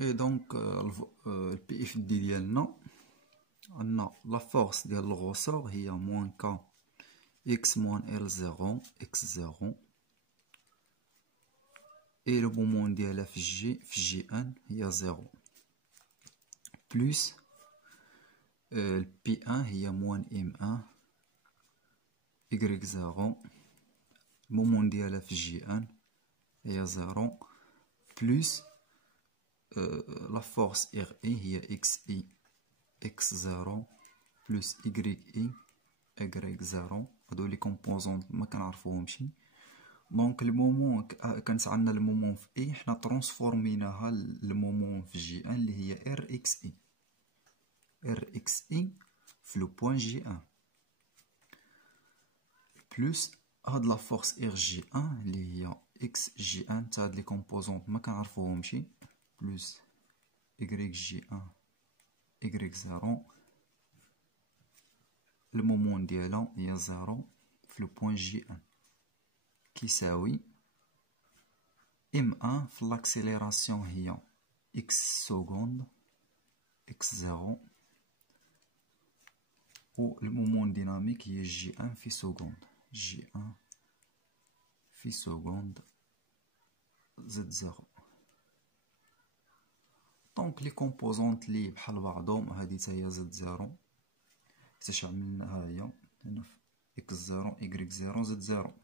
اي دونك البي اف دي ديالنا عندنا لا فورس ديال الغوصور هي موان كا اكس موان ال زيرو اكس زيرو، اي لو مومون ديالها في جي ان هي زيرو، بلوس البي ان هي موان ام ان ايكغيك زيرو، المومون ديالها في جي ان هي زيرو، بلوس لا فورس ار اي هي اكس اي اكس زيرو بلوس ايكغيك اي ايكغيك زيرو. هادو لي كومبوزونت ما كنعرفوهمشي. دونك المومون كانت عندنا المومون في اي، حنا ترانسفورميناها للمومون في جي ان اللي هي ار اكس اي، ار اكس اي في لو بوين جي ان، بلوس هاد لا فورس ار جي ان اللي هي اكس جي ان تاع هاد لي كومبوزونت ما كنعرفوهمشي، بلوس ايكغيك جي ان ايكغيك زيرو، المومون ديالها هي زيرو في لو بوين جي ان، كيساوي ام ان في لاكسيليراسيون هي اكس سكوند اكس زيرو، و المومون ديناميك هي جي ان في سكوند، جي ان في سكوند زد زيرو. دونك لي كومبوزونت لي بحال بعضهم هادي تا هي زد زيرو، حيتاش عملناها هي هنا في اكس زيرو ايكغيك زيرو زد زيرو.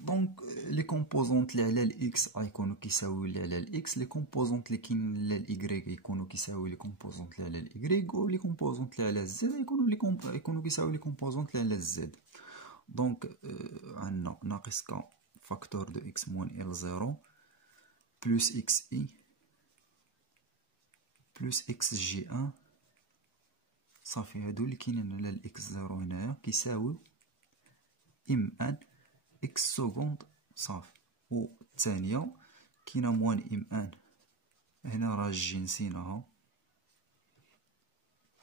دونك لي كومبوزونت اللي على الاكس غيكونوا كيساويو اللي على الاكس، لي كومبوزونت اللي كاين على الايكغيك يكونوا كيساويو لي كومبوزونت اللي على الايكغيك، و لي كومبوزونت اللي على الزد يكونوا كيساويو لي كومبوزونت اللي على الزد. دونك عندنا ناقص كا فاكتور دو اكس موان ال زيرو بلوس اكس اي بلوس اكس جي ان، صافي هادو اللي كاينين على الاكس زيرو هنايا كيساويو ام ان اكس سكوند صافي. و الثانية كاينة موان ام ان، هنا راه جي نسيناها،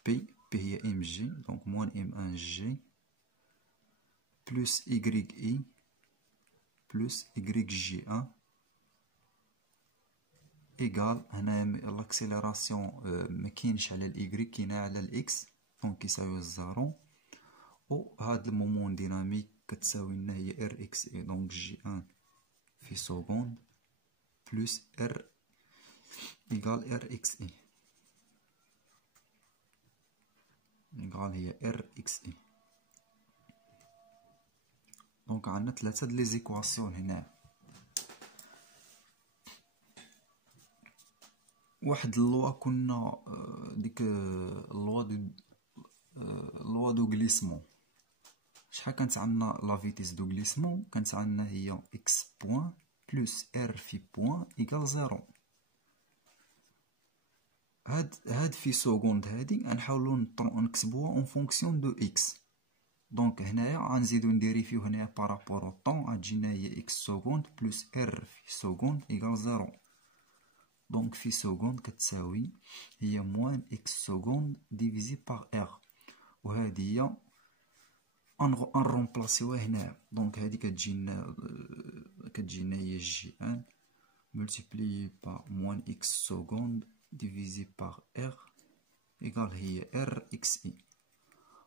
بي هي ام جي، دونك موان ام ان جي بلوس ايكغيك اي بلوس ايكغيك جي ان ايكال، هنا لاكسيليراسيون مكاينش على الايكغيك كاينة على الاكس، دونك كيساوي الزيرو. و هاد المومون ديناميك كتساوي لنا هي ار اكس اي، دونك جي ان في سكوند بلوس ار ايكال ار اكس اي ايكال هي ار اكس اي. دونك عندنا ثلاثة د لي زيكواسيون هنا، واحد اللوا كنا ديك اللوا دو غليسمون، شحال كانت عندنا لا فيتيس دو غليسمون كانت عندنا هي اكس بوين بلوس ار في بوين ايكال زيرو. هاد في سكوند هادي غنحاولو نكتبوها اون فونكسيون دو اكس. دونك هنايا غنزيدو نديريفيو هنايا بارابور او طون، غتجينا هي اكس سكوند بلوس ار في سكوند ايكال زيرو. دونك في سكوند كتساوي هي موان اكس سكوند ديفيزي باغ ار، و هادي هي انرومبلاسيوها هنايا. دونك هادي كتجينا هي جي ان ملتيبليي با موان اكس سكوند ديفيزي باغ ار ايكال هي ار اكس اي.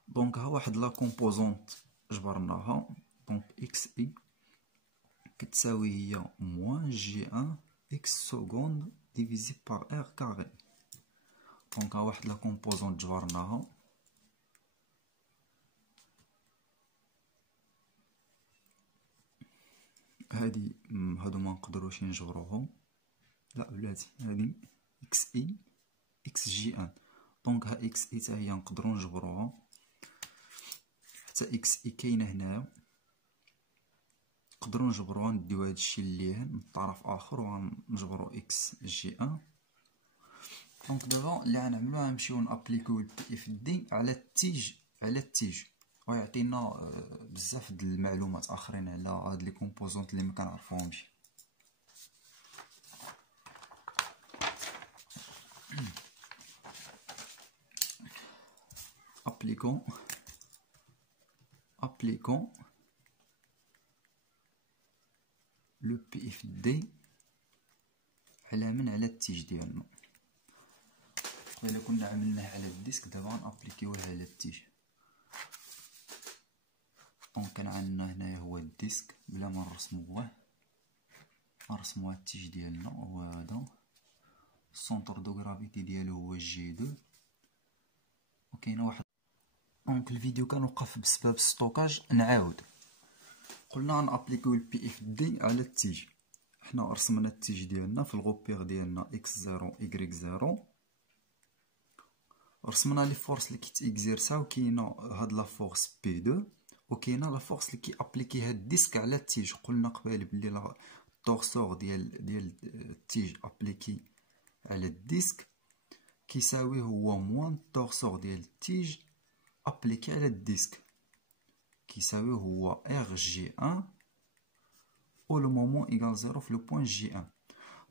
دونك ها واحد لا كومبوزونت جبرناها، دونك اكس اي كتساوي هي موان جي ان اكس سكوند ديفيزي باغ ار كاري. دونك ها واحد لا كومبوزونت جبرناها، هادي هادو ما نقدروش نجبروهم، لا بلاتي هادي اكس اي اكس جي ان، دونك ها اكس اي تا هي نقدرو نجبروها، حتى اكس اي كاينه هنايا نقدرو نجبروها، نديو هادشي ليه من طرف اخر ونجبرو اكس جي ان. دونك دابا اللي غنعملو غنمشيو نابليكيو البي اف دي على التيج ويعطينا بزاف د المعلومات اخرين على هاد لي كومبوزونت اللي ما كنعرفوهمش. appliquons le PFD على التيج ديالنا. قبيله كنا عملناه على الديسك، دابا غنابليكيوه على التيج. دونك كان عندنا هنايا هو الديسك بلا ما نرسموه، نرسمو التيج ديالنا هو هذا. السونتر دو غرافيتي ديالو هو جي 2. وكاينه واحد دونك الفيديو كان وقف بسبب ستوكاج. نعاود، قلنا غنابليكيو البي اف دي على التيج. حنا رسمنا التيج ديالنا في الغوبير ديالنا اكس 0 ايكغيك 0. رسمنا لي فورس اللي كيتيكزيرساو. كاينه هاد لا فورس بي 2 وكاينه لا فورس اللي كيابليكيها الديسك على التيج. قلنا قبيل بلي لا التورسور ديال التيج ابليكي على الديسك كيساوي هو موان التورسور ديال التيج ابليكي على الديسك، كيساوي هو ار جي 1 و لو مومون ايكال 0 في لو بوين جي 1.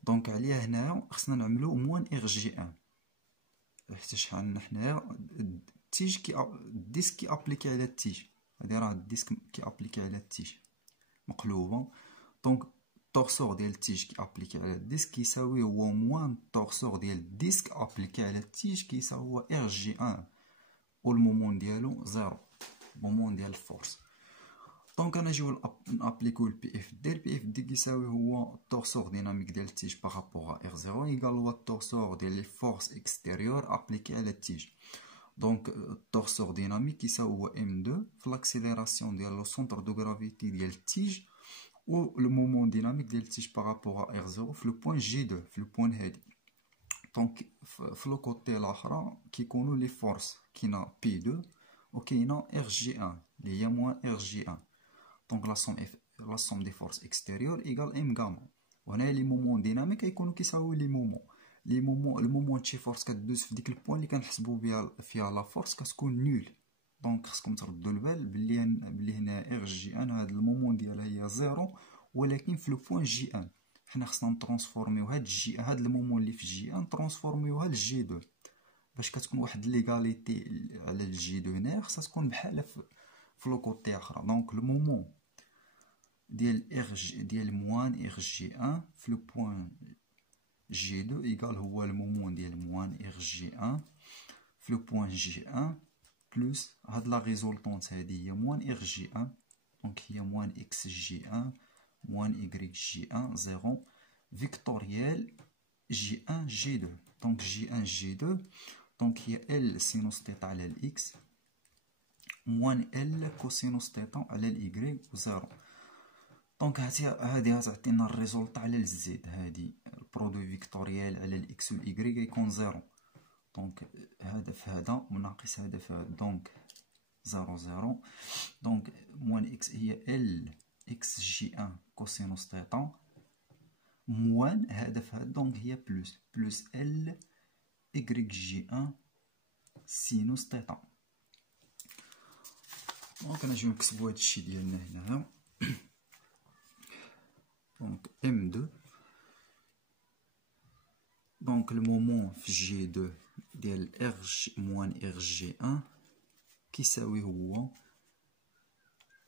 دونك عليا هنايا خصنا نعملو موان ار جي 1 حتى شحال عندنا حنايا التيج الديسك كي ابليكي على التيج. هادي راه الديسك كي ابليكي على التيج مقلوبه. دونك التورسور ديال التيج كي ابليكي على الديسك كيساوي هو موان التورسور ديال الديسك ابليكي على التيج كيساوي هو ار جي 1 و المومون ديالو 0، مومون ديال الفورس. دونك نجيو نابليكو البي اف دي. البي اف دي كيساوي هو التورسور ديناميك ديال التيج بارابور ا ار 0 ايكال هو التورسور ديال لي فورس اكستيريور ابليكي على التيج. دونك التورسور ديناميك كيساوي هو ام 2 في لاكسيليراسيون ديال لو سونتر دو غرافيتي ديال التيج و لو مومون ديناميك ديال التيج بارابور ا ار 0 في لو بوين جي 2 في لو بوين هادي. دونك في لو كوتي الاخرى كيكونوا لي فورس، كاينه بي 2 وكاينه ار جي 1 اللي هي موان ار جي 1. دونك لا سوم دي فورس اكستيريور ايكال ام غاما. وهنايا لي مومون ديناميك كيكونوا كيساويو لي مومون المومون تشي فورس كدوز في ديك البوين اللي كنحسبوا بها فيها لا فورس كتكون نول. دونك خصكم تردوا البال بلي هنا ار جي 1 هاد المومون ديالها هي 0 ولكن في لو بوين جي 1 حنا خصنا نترانسفورميو هاد المومون اللي في جي 1 ترانسفورميوها لجي 2 باش كتكون واحد ليغاليتي على الجي 2. هنا خصها تكون بحال في لو كوتي اخرى. دونك المومون ديال موان ار جي 1 في لو بوين جي 2 ايكال هو المومون ديال موان ار جي 1 في لو بوين جي 1 بلس هاد لا ريزولطونت هادي هي موان ار جي 1. دونك هي موان اكس جي 1 موان ايكغيك جي 1 0 فيكتوريال جي 1 جي 2. دونك جي 1 جي 2 دونك هي ال سينوس تيتا على الاكس موان ال كوسينوس تيتا على الايكغيك و 0. دونك هادي غتعطينا الريزولط على الزد. هادي البرودوي فيكتوريال على الاكس و الايكغيك يكون 0. دونك هذا في هذا مناقص هذا في هذا. دونك 0 0. دونك موان اكس هي ال اكس جي 1 كوسينوس تيتا موان هذا في هذا. دونك هي بلس ال ايكغيك جي 1 سينوس تيتا. دونك نجيو نكتبو هادشي ديالنا هنايا. دونك ام 2 دونك المومون في جي 2 ديال ار موان ار جي 1 كيساوي هو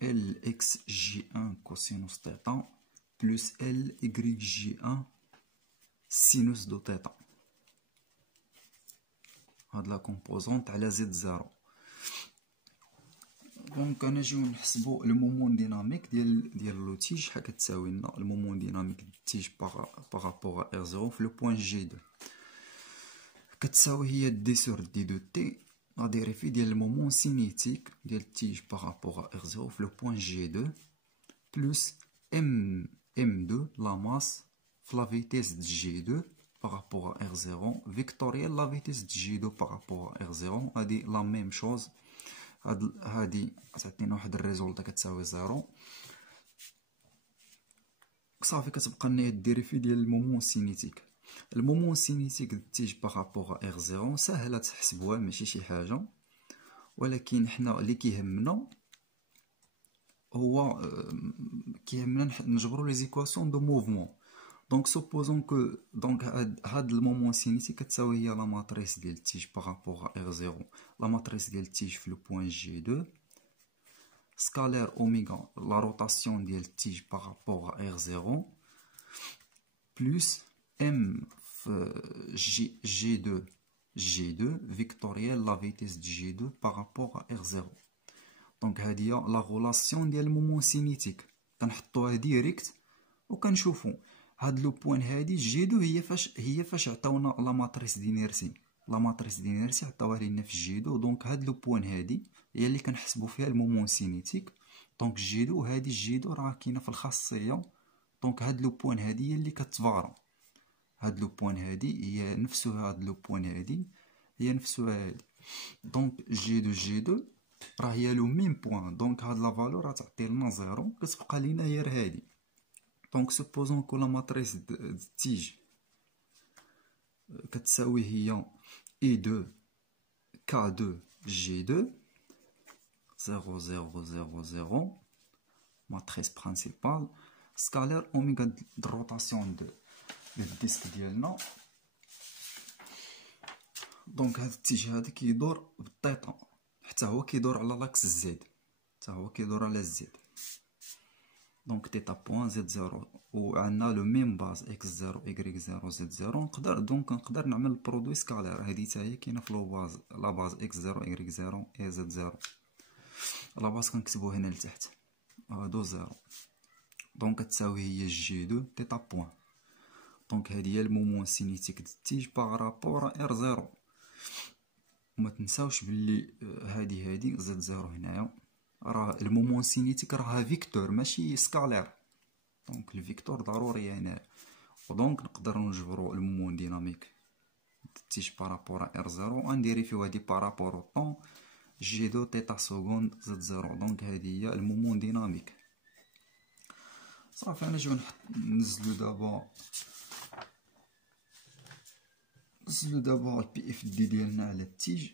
ال اكس جي 1 كوسينوس تيتا بلس ال ايكغيك جي 1 سينوس دو تيتا. هاد لا كومبوزونط على زد 0. دونك نجيو نحسبو المومون ديناميك ديال لو تيج. شحال كتساوي لنا المومون ديناميك ديال التيج بارابور ار 0 في لو بوين جي 2 كتساوي هي دي سور دي دو تي لا ديريفي ديال المومون سينيتيك ديال التيج بارابور ار 0 في لو بوين جي 2 بلس ام 2 لا ماس في لا فيتيس د جي 2 بارابور ار 0 فيكتوريال لا فيتيس د جي 2 بارابور ار 0. هادي لا ميم شوز. هادي تعطينا واحد الريزولطه كتساوي 0. صافي كتبقى لنا الديريفي ديال المومون سينيتيك. المومون سينيتيك التيج بارابور ار 0 ساهله تحسبوها ماشي شي حاجه، ولكن حنا اللي كيهمنا هو كيهمنا نجبرو لي زيكواسيون دو موفمون. دونك سوبوزون كو دونك هاد المومون سينيتيك كتساوي هي لا ماتريس ديال التيج بارابور ار 0 لا ماتريس ديال التيج في لو بوين جي 2 سكالير اوميغا لا روتاسيون ديال التيج بارابور ار 0 بلس M G2 vectoriel la vitesse de G2 par rapport à R0. دونك هذه هي لا غولاسيون ديال المومون سينيتيك، كنحطوها ديريكت وكنشوفو هاد لو بوين هادي جي2 هي فاش عطاونا لا ماتريس دينيرسي. لا ماتريس دينيرسي عطاوها لينا في جي2. دونك هاد لو بوين هادي هي اللي كنحسبو فيها المومون سينيتيك. دونك جي2 هادي جي2 راه كاينه في الخاصيه. دونك هاد لو بوين هادي هي اللي كتفارا. هاد لو بوين هادي هي نفسها هاد لو بوين هادي هي نفسها هادي. دونك جي2 راه هي لو ميم بوين. دونك هاد لا فالور راه تعطي لنا زيرو، كتبقى لينا غير هادي. دونك سوبوزون كو لا ماتريس د التيج كتساوي هي E2 K2 G2 0 0 0 0 ماتريس برينسيبال سكالير اوميغا د الروتاسيون د الديسك ديالنا. دونك هاد التيج هذا كيدور بالطيطه، حتى هو كيدور على لاكس زد، حتى هو كيدور على الزد. دونك تيتا بوان زد زيرو، وعندنا لو ميم باز اكس زيرو ايكغيك زيرو زد زيرو. نقدر نعمل برودوي سكالير. هادي تا هي كاينه في لو باز، لا باز اكس زيرو ايكغيك زيرو اي زد زيرو. لا باز كنكتبو هنا لتحت هادو زيرو. دونك تساوي هي جي دو تيتا بوان. دونك هادي هي المومون سينيتيك د التيج بارابور ار زيرو. وما تنساوش بلي هادي زد زيرو هنايا راه المومون سينيتيك راها فيكتور ماشي سكالير. دونك الفيكتور ضروري هنا. ودونك نقدروا نجبروا المومون ديناميك تيج بارابور ار زيرو ونديري فيه هادي بارابور طون جي دو تيتا سكوند زد زيرو. دونك هادي هي المومون ديناميك. صافي نجيو ننزلو دابا البي اف دي ديالنا على التيج.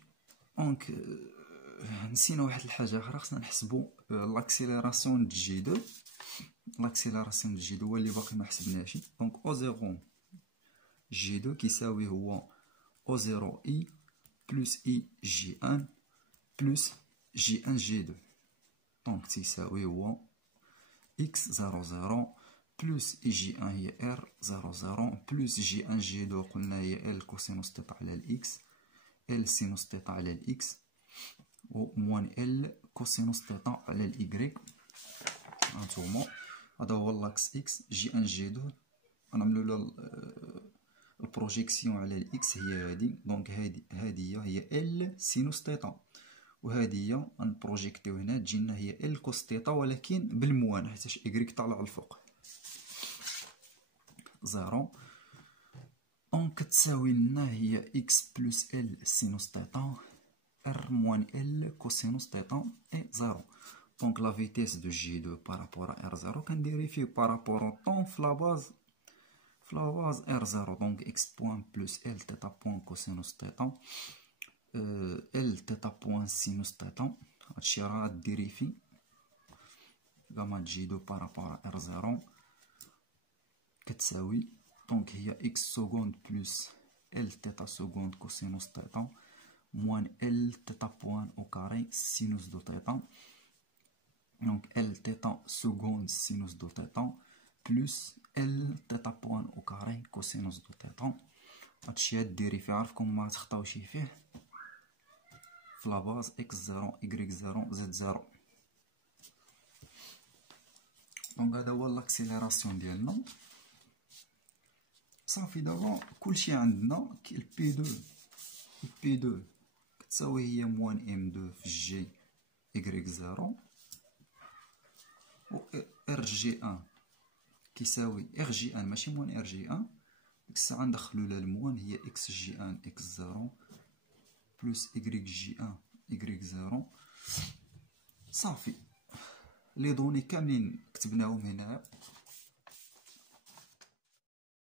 دونك نسينا واحد الحاجه اخرى، خصنا نحسبوا لاكسيليراسيون د جي دو. لاكسيليراسيون د جي دو هو اللي باقي ما حسبناهش. دونك او زيرو جي دو كيساوي هو او زيرو اي بلس اي جي ان بلس جي ان جي دو. دونك تيساوي هو اكس زيرو زيرو بلس اي جي ان هي ار زيرو زيرو بلس جي ان جي دو قلنا هي ال كوسينوس تيتا على الاكس ال سينوس تيتا على الاكس و موان ال كوسينوس تيتا على الايكغيك. هانتوما هذا هو لاكس اكس. جي ان جي دو غنعملو له البروجيكسيون على الاكس هي هادي. دونك هادي هي ال سينوس تيتا، وهادي هي غنبروجيكتيو هنا تجينا هي ال كوس تيتا ولكن بالموان حيتاش ايكغيك طالع الفوق زيرو. دونك كتساوي لنا هي اكس بلس ال سينوس تيتا ار موان ال كوسينوس تيتا اي زيرو. دونك لا فيتيس دو جي دو بارابور ار زيرو كنديري فيه بارابور طون في لا باز ار زيرو. دونك اكس بوان بلس ال تيتا بوان كوسينوس تيتا ال تيتا بوان سينوس تيتا. هادشي راه ديري فيه غاما جي دو بارابور ار زيرو كتساوي دونك هي اكس سكوند بلس ال تيتا سكوند كوسينوس تيتا موان ال تيتا بوان او كاري سينوس دو تيتا. دونك ال تيتا سكوند سينوس دو تيتا بلس ال تيتا بوان او كاري كوسينوس دو تيتا. هادشي ديري فيه، عرفكم ما تخطاوش فيه في لا باز اكس زيرو ايكغيك زيرو زد زيرو. دونك هذا هو لاكسيليراسيون ديالنا. صافي دابا كلشي عندنا. البي دو كتساوي هي موان ام دو في جي ايكغيك زيرو و ار جي ان كيساوي ار جي ان ماشي موان ار جي ان. ديك الساعة ندخلو لها الموان هي اكس جي ان اكس زيرو بلس ايكغيك جي ان ايكغيك زيرو. صافي لي دوني كاملين كتبناهم هنا.